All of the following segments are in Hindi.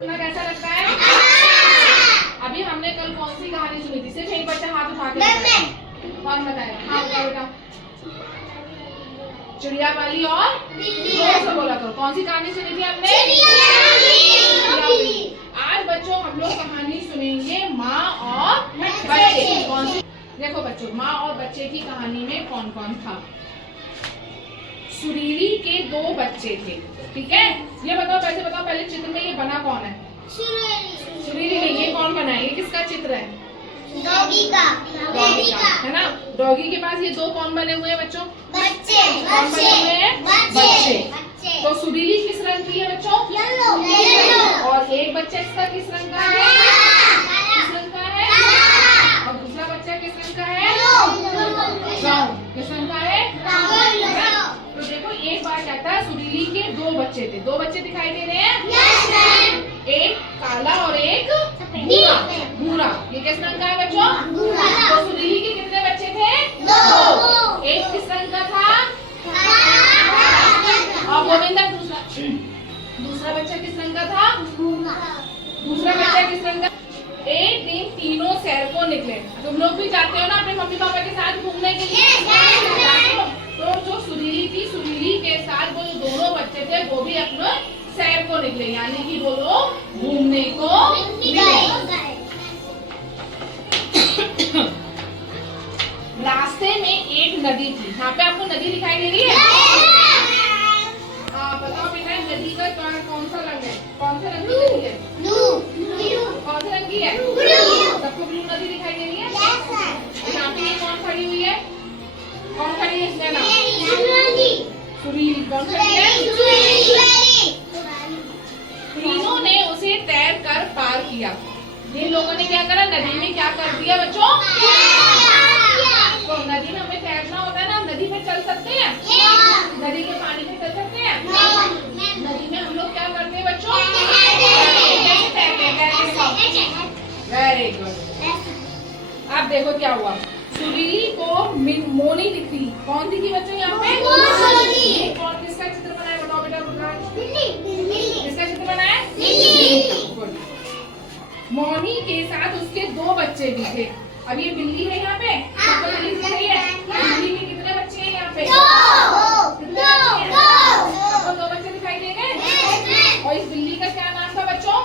कैसा लगता है? अभी हमने कल कौन सी कहानी सुनी थी? सिर्फ एक बच्चा हाथ उठा के कौन बताएगा? हाँ बेटा, चिड़िया वाली और जोर से बोला करो। कौन सी कहानी सुनी थी हमने? आज बच्चों हम लोग कहानी सुनेंगे माँ और बच्चे। कौन सी? देखो बच्चों, माँ और बच्चे की कहानी में कौन कौन था? सुरीली के दो बच्चे थे, ठीक है? ये बताओ, पैसे बताओ, पहले चित्र में ये बना कौन है? सुरीली नहीं, ये कौन बना है? ये किसका चित्र है? डॉगी का है ना? डॉगी के पास ये दो कौन बने हुए हैं बच्चों? बच्चे। कौन बने हुए हैं? बच्चे। तो सुरीली किस रंग की है बच्चों? येलो। और एक बच्चा इसका किस रंग का है? किस रंग का है? और दूसरा बच्चा किस रंग का है? ब्राउन। किस रंग का है? तो देखो, एक बार कहता है सुरीली के दो बच्चे थे। दो बच्चे दिखाई दे रहे हैं? एक काला और एक भूरा। ये किस रंग का है बच्चों? तो सुरीली के कितने बच्चे थे? दो। एक किस रंग का था? और गोविंदा दूसरा बच्चा किस रंग का था? दूसरा बच्चा किस रंग का? एक दिन तीनों सैर को निकले। तुम लोग भी जाते हो ना अपने मम्मी पापा के साथ घूमने के लिए? तो जो सुरीली थी, सुरीली के साथ वो जो दोनों बच्चे थे वो भी अपने सैर को निकले, यानी कि वो लोग घूमने को निकले। रास्ते में एक नदी थी। यहाँ पे आपको नदी दिखाई दे रही है? बताओ बेटा, नदी का कौन सा रंग है? कौन सा रंग की नदी है? कौन सा रंग की है? सबको ब्लू नदी दिखाई दे रही है? यहाँ पे कौन खड़ी हुई है? कौन खड़ी है इसमें? सुरीली। कौन खड़ी है? तीनों ने उसे तैर कर पार किया। इन लोगों ने क्या करा? नदी में क्या कर दिया बच्चों? तो नदी में हमें तैरना होता है ना, हम नदी में चल सकते हैं? नदी के पानी में चल सकते हैं? नदी में हम लोग क्या करते हैं बच्चों? Very good. अब देखो क्या हुआ। सुरीली को मोनी दिखी। कौन दिखी बच्चों यहाँ पे? मोनी। कौन किसका चित्र बनाया? बताओ बेटा। किसका चित्र बनाया? मोनी के साथ उसके दो बच्चे भी थे। अब ये बिल्ली है यहाँ पे, सबको बिल्ली दिख रही है? बिल्ली के कितने बच्चे हैं यहाँ पे? सबको दो बच्चे दिखाई दे गए। और इस बिल्ली का क्या नाम था बच्चों?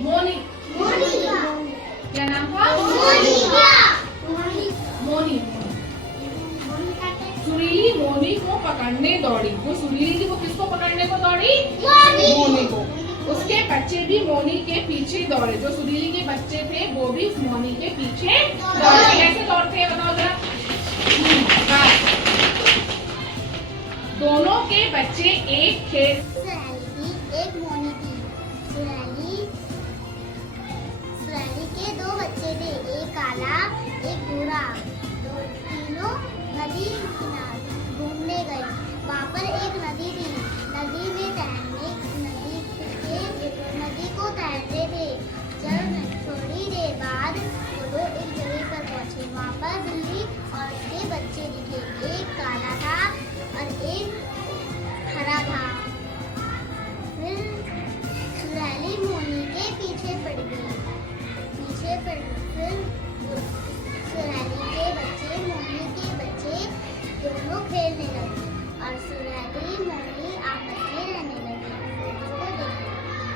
मोनी। क्या नाम था? मोनी। सुरीली मोनी को पकड़ने दौड़ी। जो सुरीली थी वो किसको पकड़ने को दौड़ी? मोनी को। उसके बच्चे भी मोनी के पीछे दौड़े। जो सुरीली के बच्चे थे वो भी उस मोनी के पीछे दौड़े। कैसे दौड़ते हैं बताओ जरा? दोनों के बच्चे एक खेत। एक मोनी थी। सुरीली के दो बच्चे थे, एक काला एक भूरा। तीनों नदी किनारे घूमने गए। वहाँ पर एक नदी थी। नदी को तैरते थे। जब थोड़ी देर बाद वो लोग एक जगह पर पहुंचे। वहाँ पर बिल्ली और उसके बच्चे दिखे। एक काला था और एक हरा था। फिर सुरीली मोनी के पीछे पड़ गई। फिर सुरीली के बच्चे मोनी के बच्चे दोनों खेलने लगे और सुरीली मोनी आपस में रहने लगे।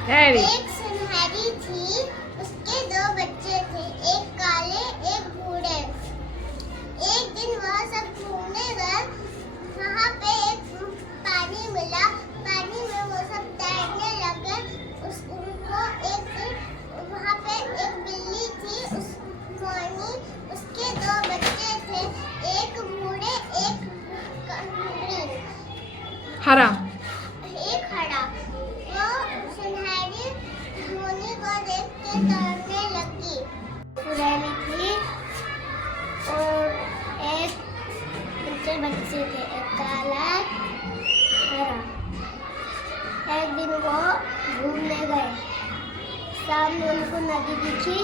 एक सुनहरी थी, उसके दो बच्चे थे, एक काले एक भूरे। एक दिन वह सब घूमने गए। वहाँ पे एक पानी मिला। पानी में वो सब तैरने लगे। उनको वहाँ पे एक बिल्ली थी, उसके दो बच्चे थे, एक भूरे एक हरा। तैरने लगी। सुरीली थी और एक बच्चे थे, एक काला हरा। एक दिन वो घूमने गए। सामने उनको नदी दिखी,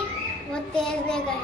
वो तैरने गए।